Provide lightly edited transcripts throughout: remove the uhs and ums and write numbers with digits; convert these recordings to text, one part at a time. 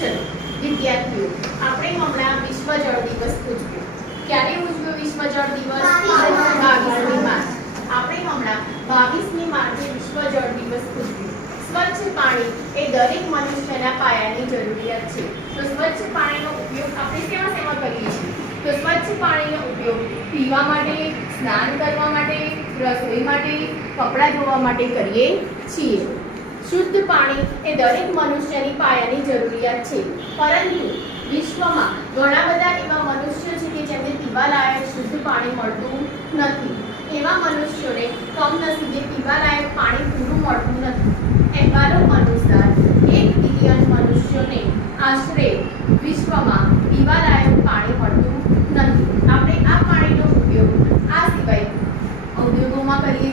ચલો વિદ્યાર્થીઓ, આપણે હમણાં વિશ્વ જળ દિવસ ઉજવ્યો. ક્યારે ઉજવ્યો વિશ્વ જળ દિવસ? 22મી માર્ચ. આપણે હમણાં 22મી માર્ચે વિશ્વ જળ દિવસ ઉજવ્યો. સ્વચ્છ પાણી એ દરેક મનુષ્યના પાયાની જરૂરિયાત છે. તો સ્વચ્છ પાણીનો ઉપયોગ આપણે શેમાં કરીએ છીએ? તો સ્વચ્છ પાણીનો ઉપયોગ પીવા માટે, સ્નાન કરવા માટે, રસોઈ માટે, કપડાં ધોવા માટે કરીએ છીએ. શુદ્ધ પાણી એ દરેક મનુષ્યની પાયાની જરૂરિયાત છે. પરંતુ વિશ્વમાં ઘણા બધા એવા મનુષ્યો છે કે જેમને પીવાલાયક શુદ્ધ પાણી મળતું નથી. એવા મનુષ્યોને કમનસીબે પીવાલાયક પાણી પૂરું મળતું નથી. અહેવાલો અનુસાર 1 બિલિયન મનુષ્યોને આશરે વિશ્વમાં પીવાલાયક પાણી મળતું નથી. આપણે આ પાણીનો ઉપયોગ આ સિવાય ઉદ્યોગોમાં કરીએ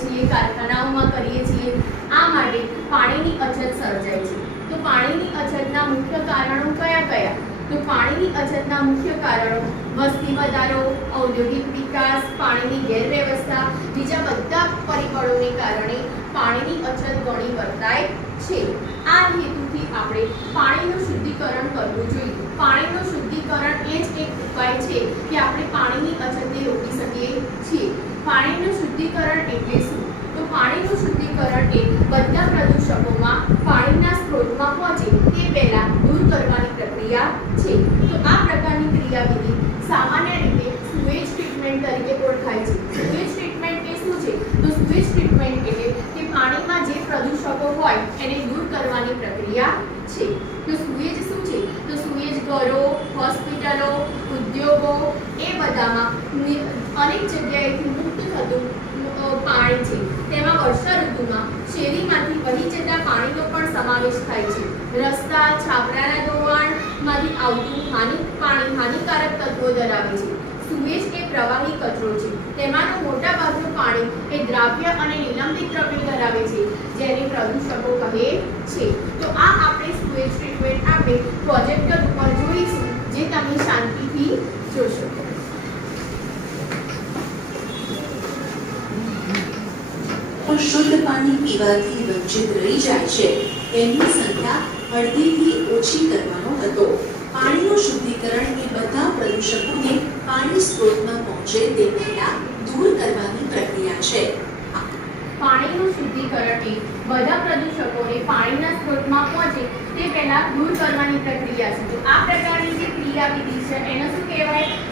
છીએ, કારખાનાઓમાં કરીએ છીએ. આ માટે પાણીની અછત સર્જાય છે. તો પાણીની અછતના મુખ્ય કારણો કયા? તો પાણીની અછતના મુખ્ય કારણો વસ્તી વધારો, ઔદ્યોગિક વિકાસ, પાણીની ગેરવ્યવસ્થા, બીજા બધા પરિબળોને કારણે પાણીની અછત ઘણી વર્તાય છે. આ હેતુથી આપણે પાણીનું શુદ્ધિકરણ કરવું જોઈએ. પાણીનું શુદ્ધિકરણ એ જ એક ઉપાય છે કે આપણે પાણીની અછતને રોકી શકીએ છીએ. પાણીનું શુદ્ધિકરણ એટલે શું? તો પાણીનું શુદ્ધિકરણ એ બધા પ્રદૂષકોમાં પાણીના સ્ત્રોતમાં પહોંચે તે પહેલા દૂર કરવાની પ્રક્રિયા છે. તો આ પ્રકારની ક્રિયાવિધિ સામાન્ય રીતે સુએજ ટ્રીટમેન્ટ તરીકે ઓળખાય છે. સુએજ ટ્રીટમેન્ટ એ શું છે? તો સુએજ ટ્રીટમેન્ટ એટલે કે પાણીમાં જે પ્રદૂષકો હોય એને દૂર કરવાની પ્રક્રિયા છે. તો સુએજ શું છે? તો સુએજ ઘરો, હોસ્પિટલો, ઉદ્યોગો એ બધામાં અનેક જગ્યાએથી મુક્ત થતું પાણી છે. તેમાં વર્ષા ઋતુમાં શેરીમાંથી વહી જતા પાણીનો પણ સમાવેશ થાય છે. રસ્તા, છાપરાના ધોવાણમાંથી આવતું પાણી હાનિકારક તત્વો ધરાવે છે. સુએજ એ પ્રવાહી કચરો છે. તેમાંનું મોટા ભાગનું પાણી એ દ્રાવ્ય અને નિલંબિત દ્રવ્યો ધરાવે છે, જેને પ્રદૂષકો કહે છે. તો આ આપણે સુએજ ટ્રીટમેન્ટ આપણે પ્રોજેક્ટર ઉપર જોઈશું, જે તમે શાંતિથી જોશો. શુદ્ધ પાણી પીવાથી વંચિત રહી જાય છે તેમની સંખ્યા અડધીથી ઓછી કરવાનો હતો. પાણીનું શુદ્ધિકરણ એ બધા પ્રદૂષકોને પાણી સ્ત્રોતમાં પહોંચે તે પહેલા દૂર કરવાની પ્રક્રિયા છે. પાણીનું શુદ્ધિકરણ એ બધા પ્રદૂષકોને પાણીના સ્ત્રોતમાં પહોંચે તે પહેલા દૂર કરવાની પ્રક્રિયા છે. તો આ પ્રકારની જે ક્રિયાવિધિ છે એને શું કહેવાય?